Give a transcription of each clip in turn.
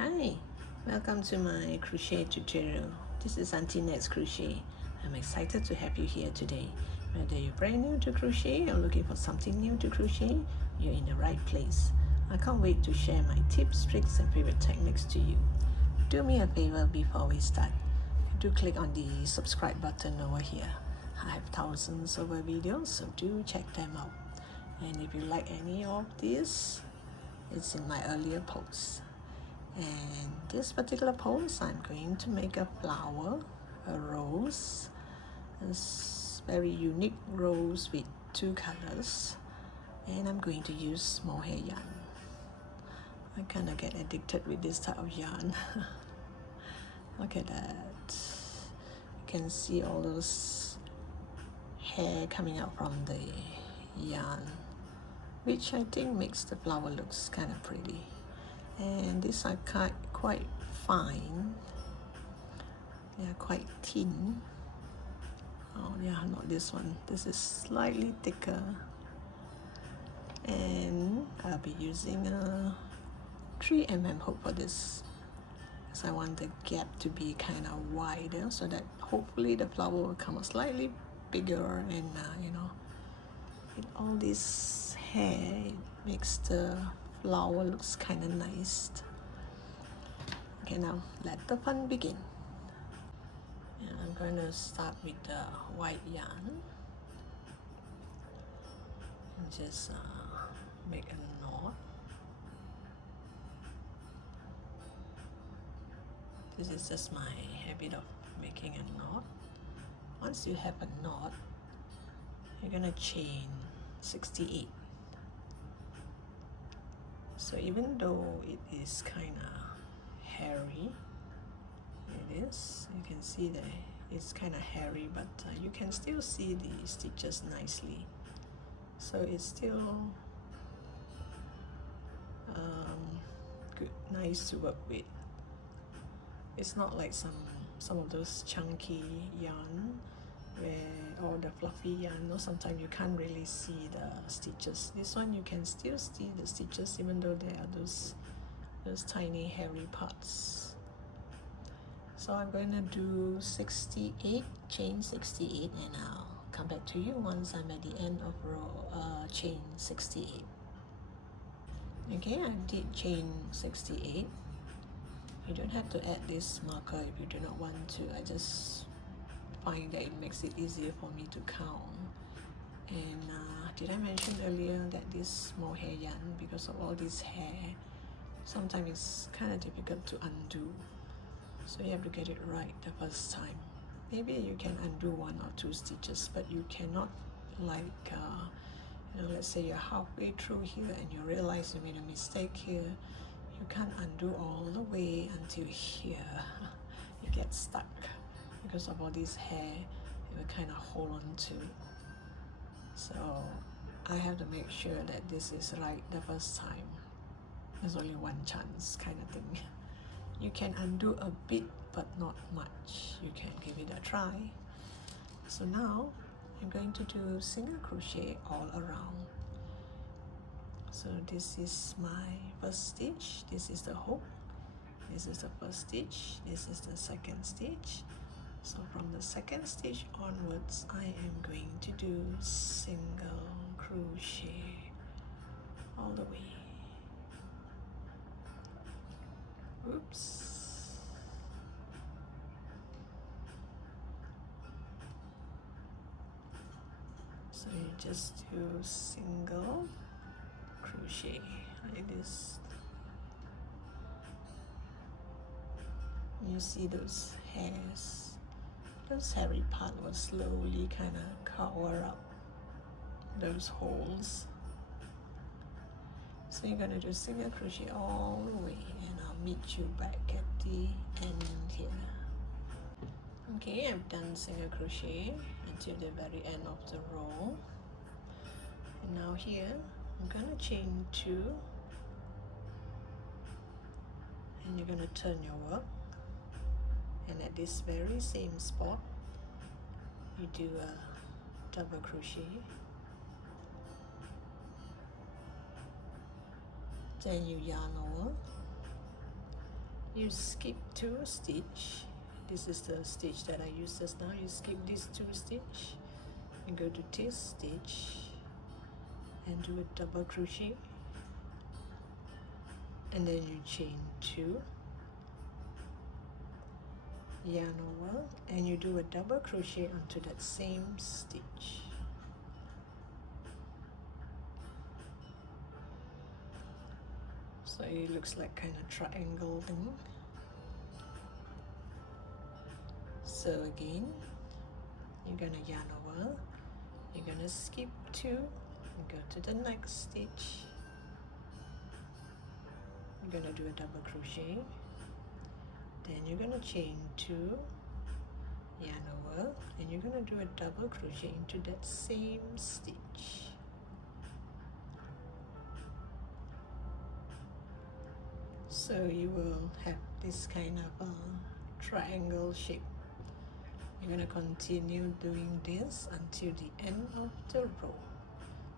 Hi, welcome to my crochet tutorial. This is Auntie Nat's Crochet. I'm excited to have you here today. Whether you're brand new to crochet or looking for something new to crochet, you're in the right place. I can't wait to share my tips, tricks and favorite techniques to you. Do me a favor before we start. Do click on the subscribe button over here. I have thousands of videos, so do check them out. And if you like any of this, it's in my earlier posts. And this particular pose, I'm going to make a flower, a rose, this very unique rose with two colors, and I'm going to use mohair yarn. I kind of get addicted with this type of yarn. Look at that. You can see all those hair coming out from the yarn, which I think makes the flower looks kind of pretty. And these are quite fine. They are quite thin. Oh yeah, not this one. This is slightly thicker. And I'll be using a 3mm hook for this, because I want the gap to be kind of wider, so that hopefully the flower will come out slightly bigger. And with all this hair, it makes the flower looks kind of nice. Okay, now let the fun begin. And I'm going to start with the white yarn and just make a knot. This is just my habit of making a knot. Once you have a knot, you're going to chain 68. So even though it is kind of hairy, you can see that it's kind of hairy, but you can still see the stitches nicely. So it's still good, nice to work with. It's not like some of those chunky yarn or the fluffy yarn, sometimes you can't really see the stitches. This one you can still see the stitches even though there are those tiny hairy parts. So I'm going to do 68, chain 68, and I'll come back to you once I'm at the end of row chain 68. Okay, I did chain 68. You don't have to add this marker if you do not want to. I just find that it makes it easier for me to count. And did I mention earlier that this mohair yarn, because of all this hair, sometimes it's kind of difficult to undo, so you have to get it right the first time. Maybe you can undo 1 or 2 stitches, but you cannot, like let's say you're halfway through here and you realize you made a mistake here, you can't undo all the way until here. You get stuck because of all this hair. It will kind of hold on to. So I have to make sure that this is right the first time. There's only one chance, kind of thing. You can undo a bit, but not much. You can give it a try. So now I'm going to do single crochet all around. So this is my first stitch. This is the hook. This is the first stitch. This is the second stitch. So from the second stitch onwards, I am going to do single crochet all the way. Oops. So you just do single crochet like this. You see those hairs, those hairy part will slowly kind of cover up those holes. So you're going to do single crochet all the way, and I'll meet you back at the end here. Okay, I've done single crochet until the very end of the row. And now here, I'm going to chain 2. And you're going to turn your work. And at this very same spot, you do a double crochet. Then you yarn over you skip 2 stitch. This is the stitch that I used just now. You skip these 2 stitch and go to this stitch and do a double crochet, and then you chain 2, yarn over, and you do a double crochet onto that same stitch. So it looks like kind of triangle thing. So again, you're gonna yarn over, you're gonna skip 2 and go to the next stitch. You're gonna do a double crochet, then you're gonna chain 2, yarn over, and you're gonna do a double crochet into that same stitch. So you will have this kind of a triangle shape. You're gonna continue doing this until the end of the row.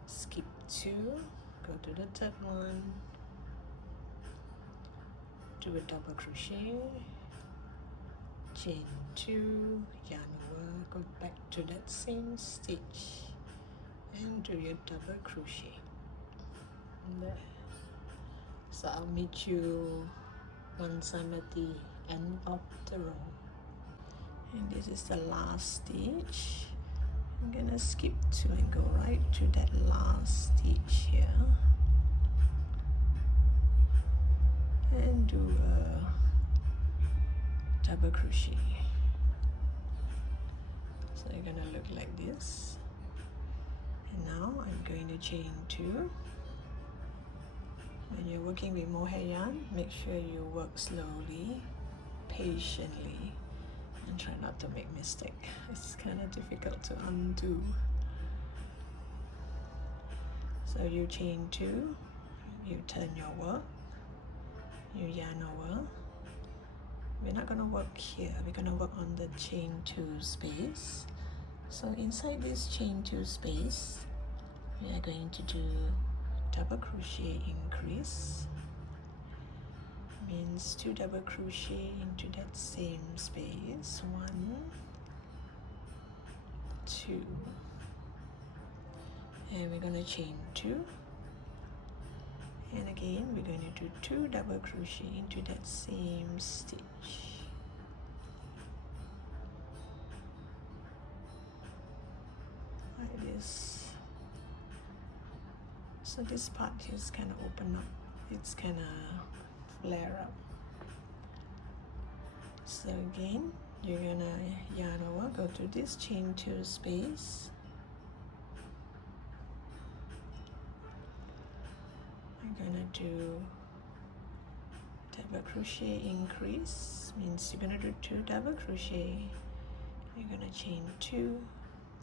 Skip 2, go to the third one, do a double crochet, chain 2, yarn over, go back to that same stitch and do your double crochet. There. So I'll meet you once I'm at the end of the row. And this is the last stitch. I'm gonna skip 2 and go right to that last stitch here and do a double crochet. So you're gonna look like this. And now I'm going to chain 2. When you're working with mohair yarn, make sure you work slowly, patiently, and try not to make mistake. It's kind of difficult to undo. So you chain 2, you turn your work, you yarn over. We're not gonna work here, we're gonna work on the chain 2 space. So inside this chain 2 space, we are going to do double crochet increase. Means 2 double crochet into that same space. 1, 2, and we're going to chain 2, and again we're going to do 2 double crochet into that same stitch. Like this. So this part is kind of open up, it's kind of flare up. So again, you're gonna yarn over, go to this chain 2 space. You're gonna do double crochet increase, means you're gonna do 2 double crochet. You're gonna chain 2,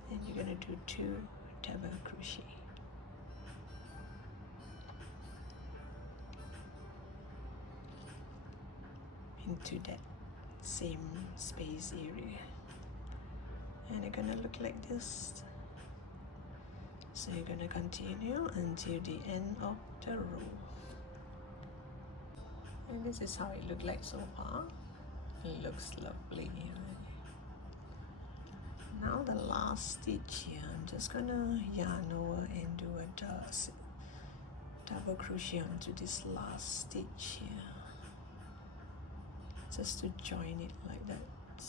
and you're gonna do 2 double crochet. Into that same space area, and it's gonna look like this. So you're gonna continue until the end of the row, and this is how it looks like so far. It looks lovely. Now the last stitch here, I'm just gonna yarn over and do a double crochet onto this last stitch here, just to join it like that.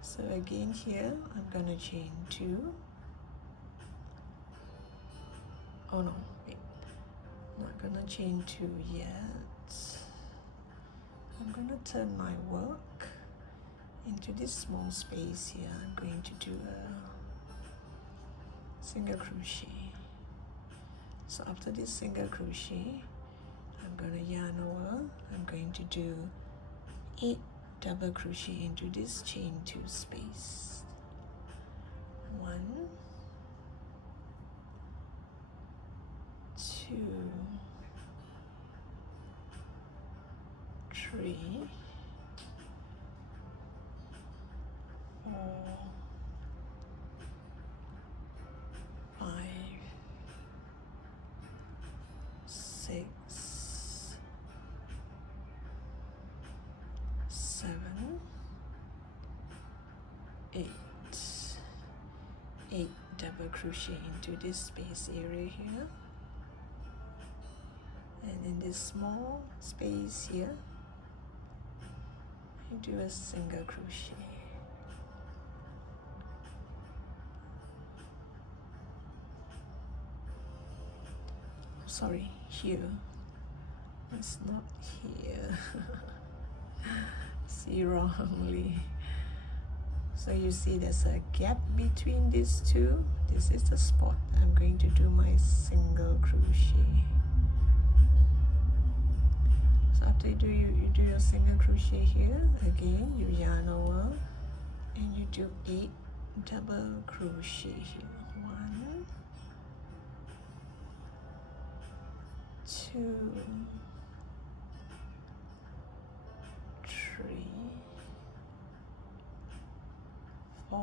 So again here, I'm gonna chain 2. Oh no, wait, not gonna chain 2 yet. I'm gonna turn my work into this small space here. I'm going to do a single crochet. So after this single crochet, I'm going to yarn over. I'm going to do 8 double crochet into this chain 2 space. 1, 2, 3, 4, 5, 6, 7, 8, 8 double crochet into this space area here, and in this small space here I do a single crochet. Sorry, here, it's not here. See wrongly. So you see there's a gap between these two. This is the spot I'm going to do my single crochet. So after you do your single crochet here, again you yarn over and you do 8 double crochet here. 1, 2, 3, 4,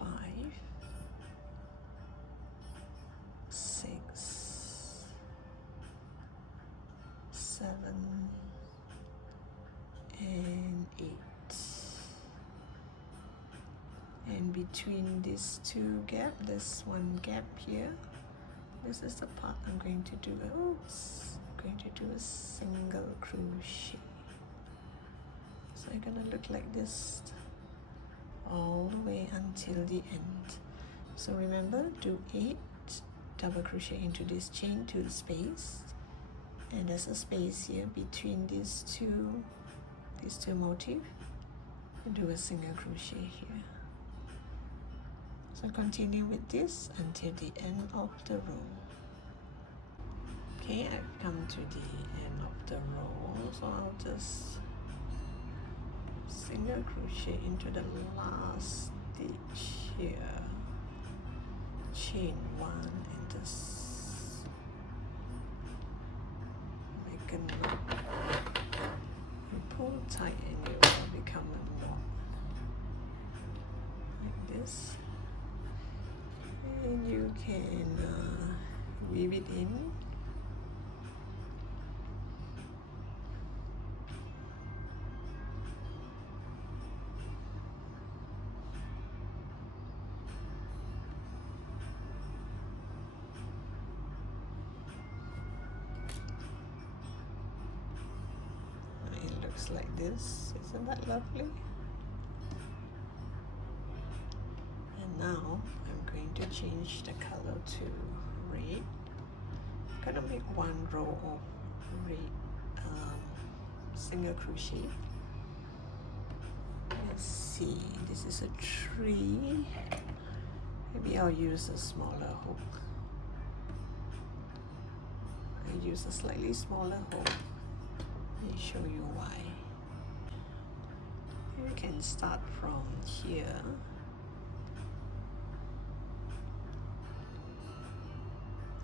5, 6, 7, and 8. And between these two gaps, there's one gap here. This is the part I'm going to do. Oops, I'm going to do a single crochet. So it's gonna look like this all the way until the end. So remember, do 8 double crochet into this chain to the space, and there's a space here between these two motifs. Do a single crochet here. So continue with this until the end of the row. Okay, I've come to the end of the row, so I'll just single crochet into the last stitch here, chain 1, and just make a knot. You pull tight and it will become a knot like this, and you can weave it in. Like this, isn't that lovely? And now I'm going to change the color to red. I'm gonna make one row of red single crochet. Let's see, this is a tree. Maybe I'll use a smaller hook. I use a slightly smaller hook. Let me show you why. You can start from here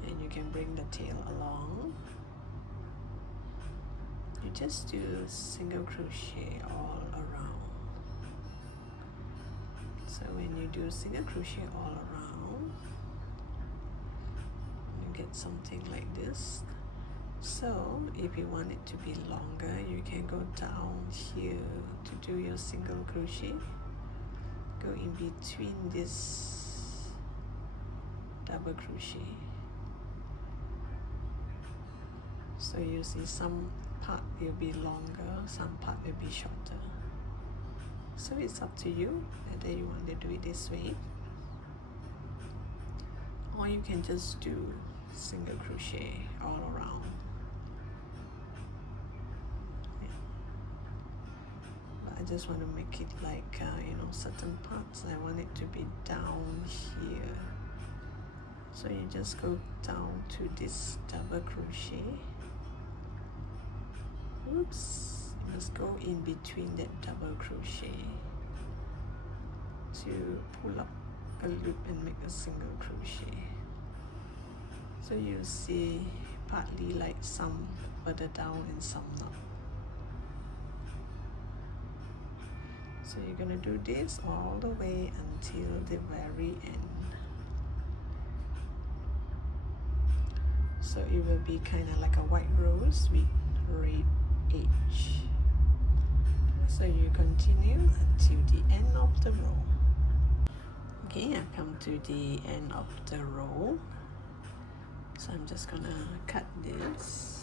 and you can bring the tail along. You just do single crochet all around. So when you do single crochet all around, you get something like this. So if you want it to be longer, you can go down here to do your single crochet. Go in between this double crochet. So you see some part will be longer, some part will be shorter. So it's up to you whether you want to do it this way, or you can just do single crochet all around. I just want to make it like, certain parts I want it to be down here. So you just go down to this double crochet. Oops, you must go in between that double crochet to pull up a loop and make a single crochet. So you see partly like some further down and some not. So you're going to do this all the way until the very end. So it will be kind of like a white rose with red each. So you continue until the end of the row. Okay, I've come to the end of the row, so I'm just gonna cut this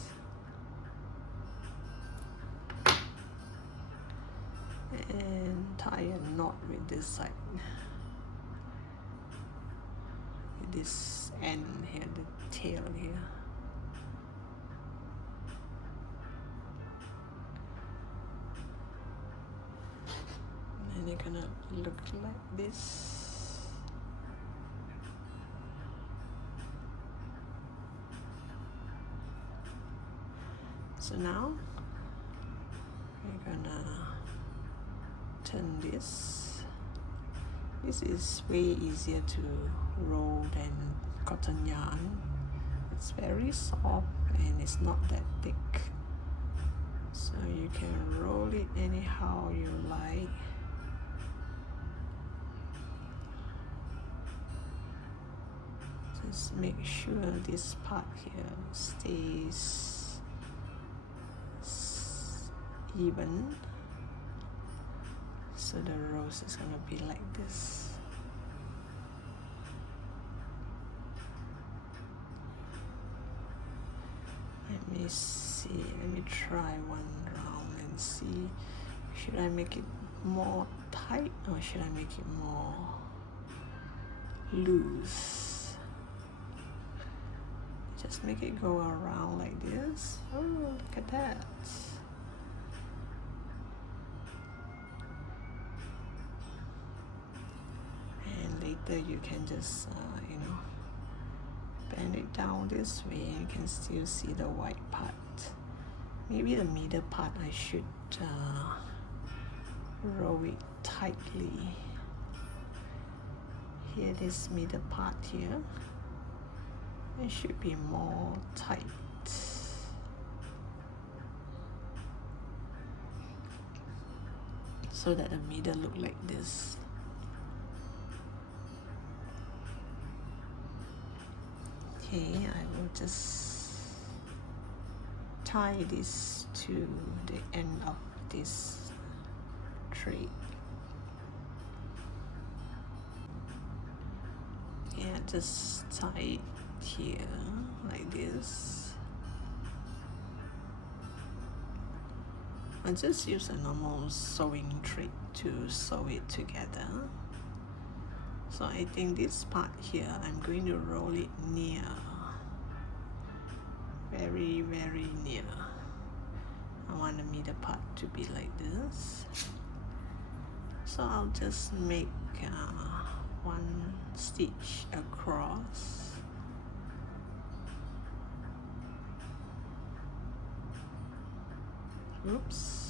and tie a knot with this side, with this end here, the tail here. And they're gonna look like this. So now we're gonna turn this. This is way easier to roll than cotton yarn. It's very soft and it's not that thick. So you can roll it anyhow you like. Just make sure this part here stays even, so the rows is gonna be like this. Let me see, let me try one round and see, should I make it more tight or should I make it more loose? Just make it go around like this. Oh, look at that. Later you can just bend it down this way and you can still see the white part. Maybe the middle part I should roll it tightly. Here, this middle part here, it should be more tight. So that the middle look like this. Okay, I will just tie this to the end of this thread. Yeah, just tie it here like this. I just use a normal sewing thread to sew it together. So I think this part here, I'm going to roll it near, very, very near. I want the middle part to be like this. So I'll just make one stitch across. Oops.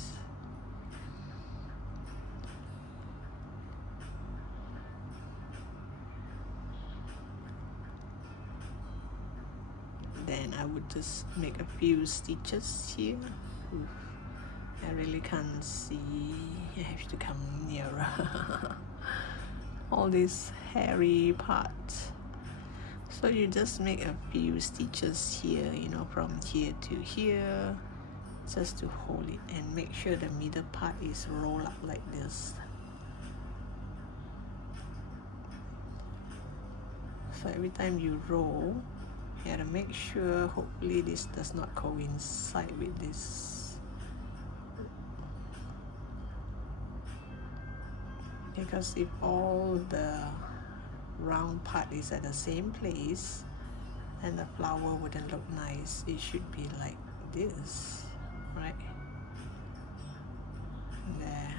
Then I would just make a few stitches here. Oof, I really can't see. I have to come nearer. All this hairy part. So you just make a few stitches here, from here to here, just to hold it, and make sure the middle part is rolled up like this. So every time you roll, you have to make sure, hopefully this does not coincide with this. Because if all the round part is at the same place, then the flower wouldn't look nice. It should be like this, right? There.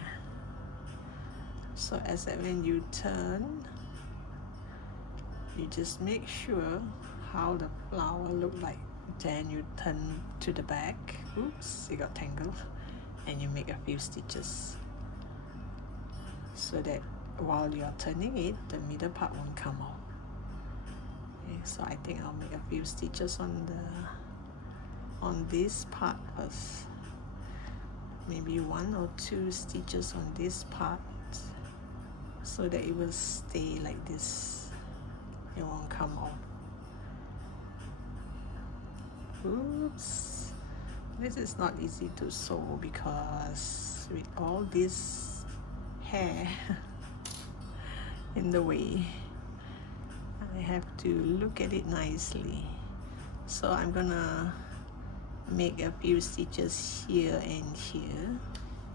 So as that when you turn, you just make sure how the flower look like. Then you turn to the back. Oops, it got tangled. And you make a few stitches, so that while you're turning it, the middle part won't come off. Okay, so I think I'll make a few stitches on this part first. Maybe 1 or 2 stitches on this part, so that it will stay like this. It won't come off. Oops, This is not easy to sew because with all this hair in the way, I have to look at it nicely. So I'm gonna make a few stitches here and here.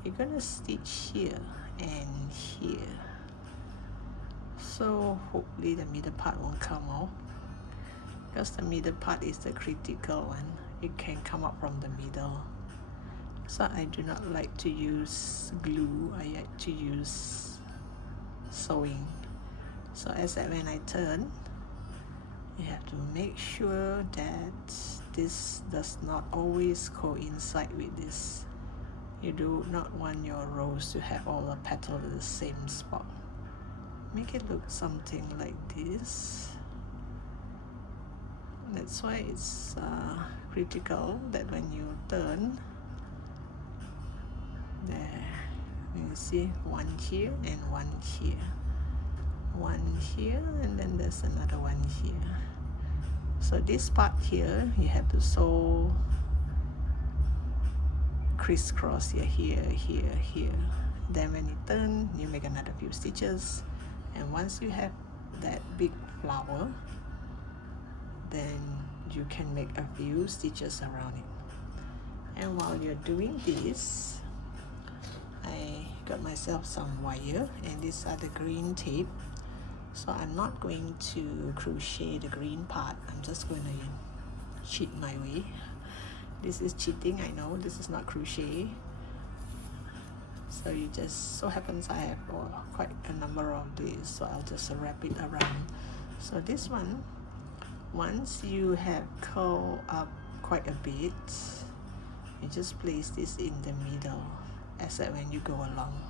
You're gonna stitch here and here. So hopefully the middle part won't come off, because the middle part is the critical one. It can come up from the middle. So I do not like to use glue, I like to use sewing. So as that when I turn, you have to make sure that this does not always coincide with this. You do not want your rose to have all the petals in the same spot. Make it look something like this. That's why it's critical that when you turn, there, you see one here and one here. One here, and then there's another one here. So this part here, you have to sew crisscross here, here, here, here. Then when you turn, you make another few stitches, and once you have that big flower, then you can make a few stitches around it. And while you're doing this, I got myself some wire, and these are the green tape. So I'm not going to crochet the green part, I'm just going to cheat my way. This is cheating, I know, this is not crochet. So you just, so happens I have quite a number of these, so I'll just wrap it around. So this one, once you have curled up quite a bit, you just place this in the middle, as that when you go along.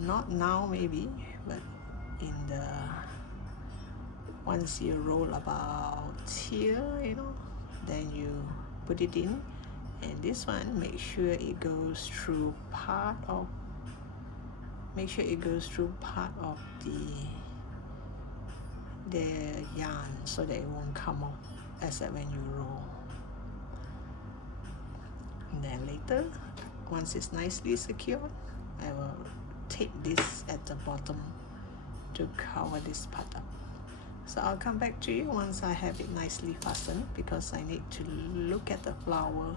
Not now maybe, but in the, once you roll about here, you know, then you put it in. And this one, make sure it goes through part of, make sure it goes through part of the yarn, so that it won't come off as that when you roll. And then later, once it's nicely secured, I will tape this at the bottom to cover this part up. So I'll come back to you once I have it nicely fastened, because I need to look at the flower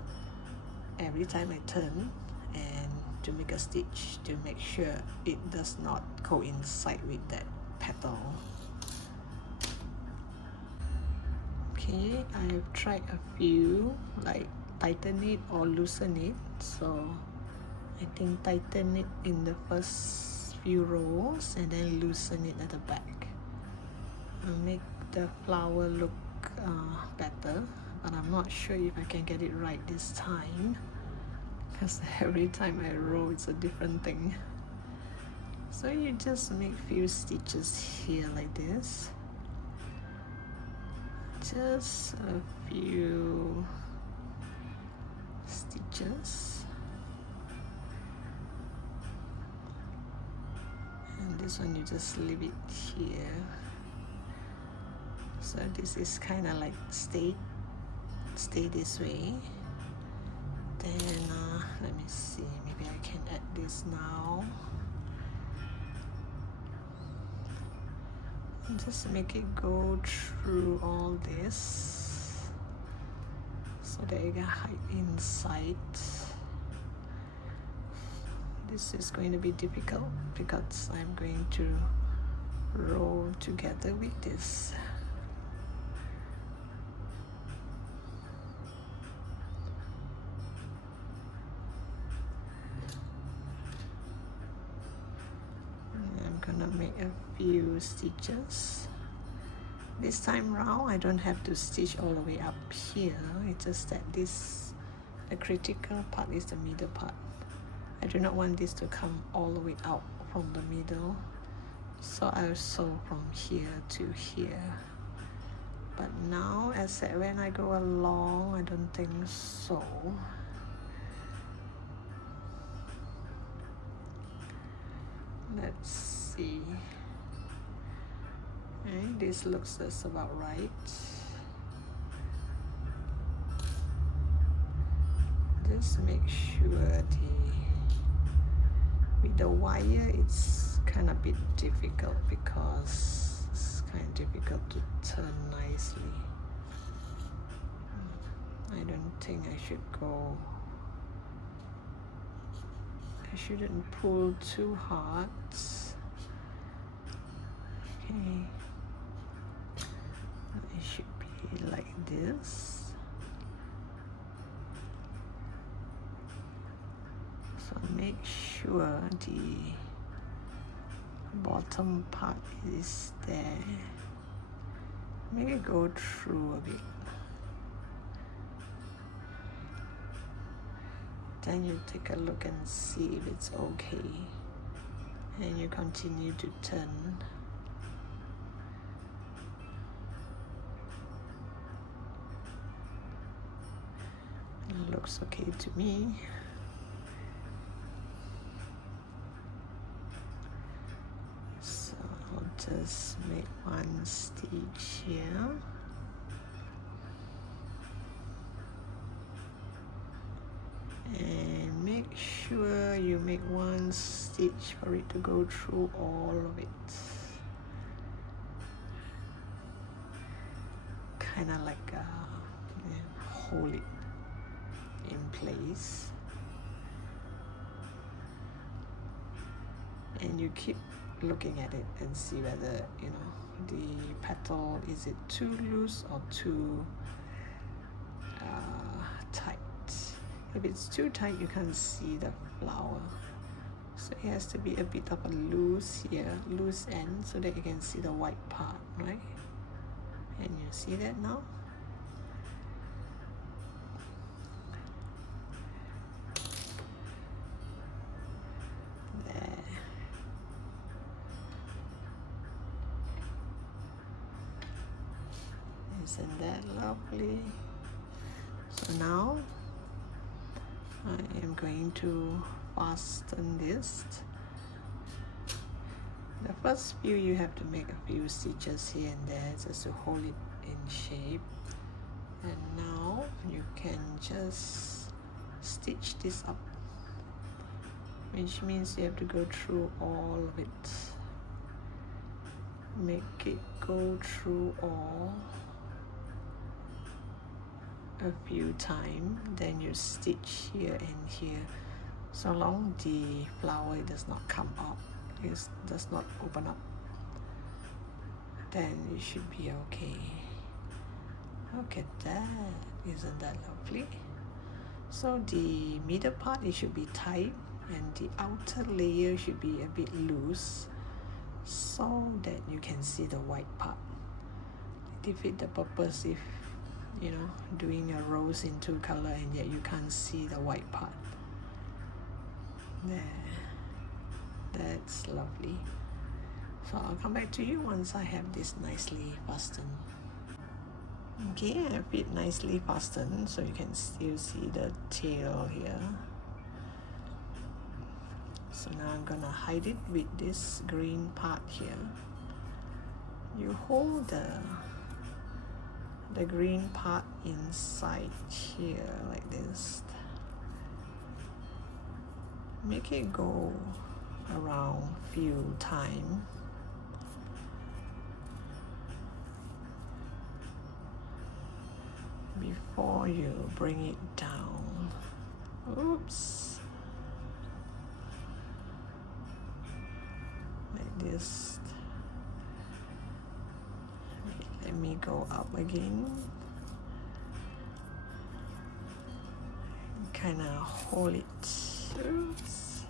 every time I turn and to make a stitch to make sure it does not coincide with that petal. Okay, I've tried a few, like tighten it or loosen it. So I think tighten it in the first few rows and then loosen it at the back. I'll make the flower look better, but I'm not sure if I can get it right this time, because every time I roll it's a different thing. So you just make few stitches here like this, just a few stitches, and this one you just leave it here. So this is kind of like stay this way. Then let me see, maybe I can add this now. And just make it go through all this so that you can hide inside. This is going to be difficult because I'm going to roll together with this. Gonna make a few stitches. This time round I don't have to stitch all the way up here, it's just that this, the critical part is the middle part. I do not want this to come all the way out from the middle, so I'll sew from here to here. But now, as when I go along, I don't think so. Let's see. Okay, this looks just about right. just make sure with the wire it's kind of a bit difficult because it's kind of difficult to turn nicely. I don't think I should go, I shouldn't pull too hard. Okay, it should be like this. So make sure the bottom part is there. Maybe go through a bit. Then you take a look and see if it's okay. And you continue to turn. It looks okay to me. So I'll just make one stitch here. And make sure you make one stitch for it to go through all of it. Kind of like hold it in place. And you keep looking at it and see whether, you know, the petal, is it too loose or too tight. If it's too tight, you can't see the flower. So it has to be a bit of a loose here, loose end, so that you can see the white part, right? And you see that now? There. Isn't that lovely? So now I am going to fasten this. The first few you have to make a few stitches here and there just to hold it in shape. And now you can just stitch this up, which means you have to go through all of it. Make it go through all a few times, then you stitch here and here. So long the flower does not come up, it does not open up, then it should be okay. Look at that, isn't that lovely? So the middle part, it should be tight, and the outer layer should be a bit loose, so that you can see the white part. It defeats the purpose if, you know, doing a rose in two color and yet you can't see the white part. There, that's lovely. So I'll come back to you once I have this nicely fastened. Okay, I have it nicely fastened, so you can still see the tail here. So now I'm gonna hide it with this green part here. You hold the green part inside here like this. Make it go around few times. Before you bring it down. Oops. Like this. Let me go up again. Kind of hold it. Oops.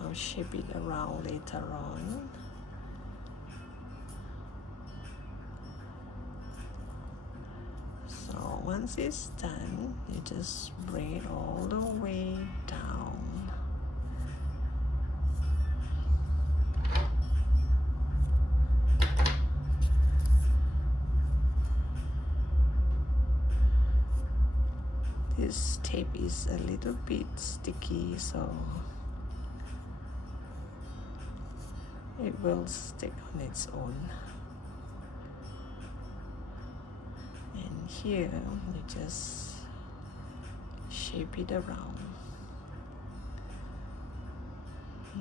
I'll shape it around later on. So once it's done, you just bring it all the way down. This tape is a little bit sticky, so it will stick on its own. here, you just shape it around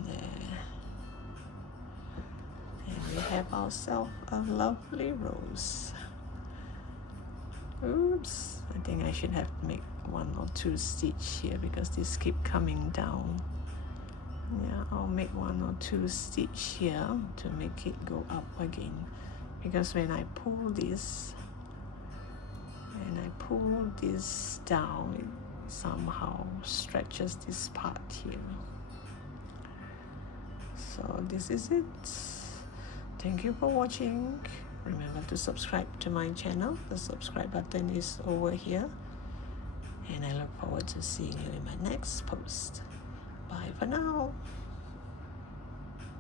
there, and we have ourselves a lovely rose. Oops, I think I should have made 1 or 2 stitch here because this keep coming down. Yeah, I'll make 1 or 2 stitch here to make it go up again, because when I pull this and I pull this down, it somehow stretches this part here. So this is it. Thank you for watching. Remember to subscribe to my channel. The subscribe button is over here, and I look forward to seeing you in my next post. Bye for now.